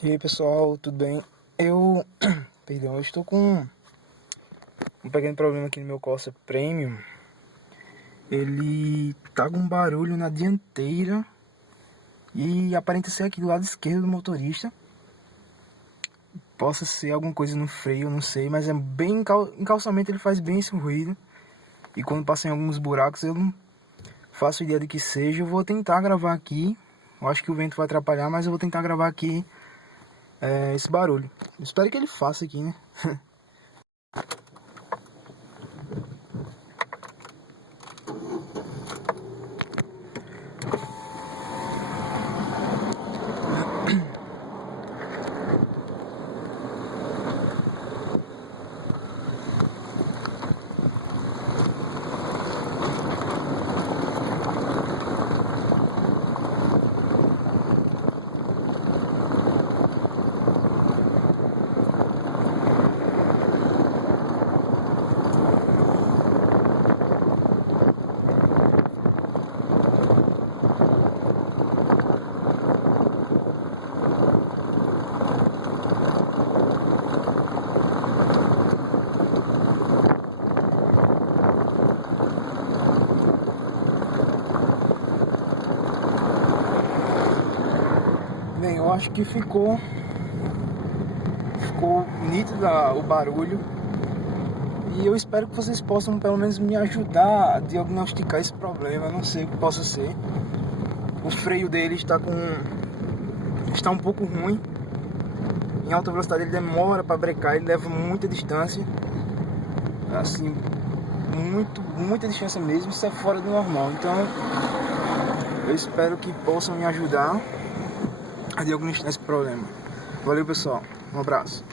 E aí pessoal, tudo bem? Perdão, eu estou com um pequeno problema aqui no meu Corsa Premium. Ele tá com um barulho na dianteira e aparenta ser aqui do lado esquerdo do motorista. Possa ser alguma coisa no freio, eu não sei, mas é bem em calçamento ele faz bem esse ruído. E quando passa em alguns buracos eu não faço ideia de que seja. Eu vou tentar gravar aqui. Eu acho que o vento vai atrapalhar, mas eu vou tentar gravar aqui esse barulho. Eu espero que ele faça aqui, né? Bem, eu acho que ficou nítido o barulho. E eu espero que vocês possam pelo menos me ajudar a diagnosticar esse problema. Eu não sei o que possa ser. O freio dele está um pouco ruim. Em alta velocidade ele demora para brecar, ele leva muita distância. Assim, muita distância mesmo, isso é fora do normal. Então, eu espero que possam me ajudar a diagnosticar esse problema. Valeu pessoal, um abraço.